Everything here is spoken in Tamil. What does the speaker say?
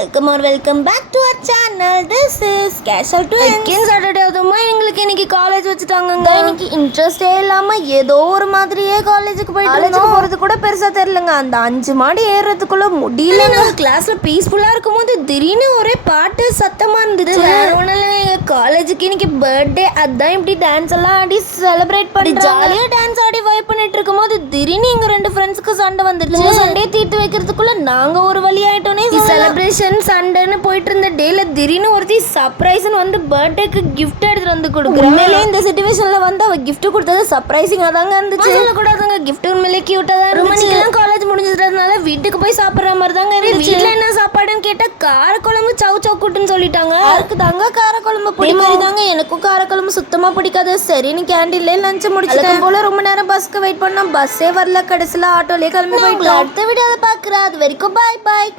welcome back to our channel. This is Casual Twins. Again Saturday அதுமா எங்களுக்கு இன்னைக்கு காலேஜ் வச்சுட்டாங்கங்க. இன்னைக்கு இன்ட்ரெஸ்டே இல்லாம ஏதோ ஒரு மாதிரியே காலேஜுக்கு போயிட்டு போறது கூட பெருசா தெரியலங்க. அந்த 5 மாடி ஏறதுக்குள்ள முடியல. நம்ம கிளாஸ்ல பீஸ்ஃபுல்லா இருக்கும்போது திடீர்னு ஒரே பாட்டு சத்தமா இருந்தது. வேற ஒண்ணும் இல்ல, எங்க காலேஜுக்கு இன்னைக்கு பர்த்டே. அதான் இப்படி டான்ஸ் எல்லாம் ஆடி செலிப்ரேட் பண்ணி ஜாலியா டான்ஸ் ஆடி வைப் பண்ணிட்டு இருக்கும்போது திடீர்னு எங்க 2 ஃப்ரெண்ட்ஸ்க்கு சண்டை வந்துருச்சு. சண்டே தீர்த்து வைக்கிறதுக்குள்ள நாங்க ஒரு வழி ஆயிட்டோனே. செலிப்ரேஷன் சண்டேன்னு போயிட்டு இருந்த டேல திடீர்னு ஒருத்தி சர்ப்ரைஸ்னு வந்து பர்த்டேக்கு கிஃப்ட் எடுத்துட்டு வந்து கொடுக்குறோம். உண்மையிலே இந்த சிச்சுவேஷன்ல வந்து அவ கிஃப்ட் கொடுத்தது சர்ப்ரைசிங்கா தாங்க இருந்துச்சு. சொல்லக்கூடாதுங்க, கிஃப்ட் உண்மையிலே கியூட்டா தான் இருந்துச்சு. காலேஜ் முடிஞ்சதுனால வீட்டுக்கு போய் சாப்பிடுற மாதிரி தாங்க இருந்துச்சு. வீட்டுல என்ன சாப்பாடுன்னு கேட்டா காரக்குழம்பு சவு சவுக்குட்டுன்னு சொல்லிட்டாங்க. அதுக்கு தாங்க காரக்குழம்பு பிடிக்கும். மாதிரி தாங்க எனக்கும் காரக்குழம்பு சுத்தமா பிடிக்காது. சரின்னு கேண்டீன்ல லஞ்ச் முடிச்சிட்டேன் போல. ரொம்ப நேரம் பஸ்க்கு வெயிட் பண்ணோம், பஸ்ஸே வரல. கடைசியில ஆட்டோலயே கிளம்பி போயிட்டோம். அடுத்த வீடியோல பாக்குறேன். அது வரைக்கும் பாய் பாய்.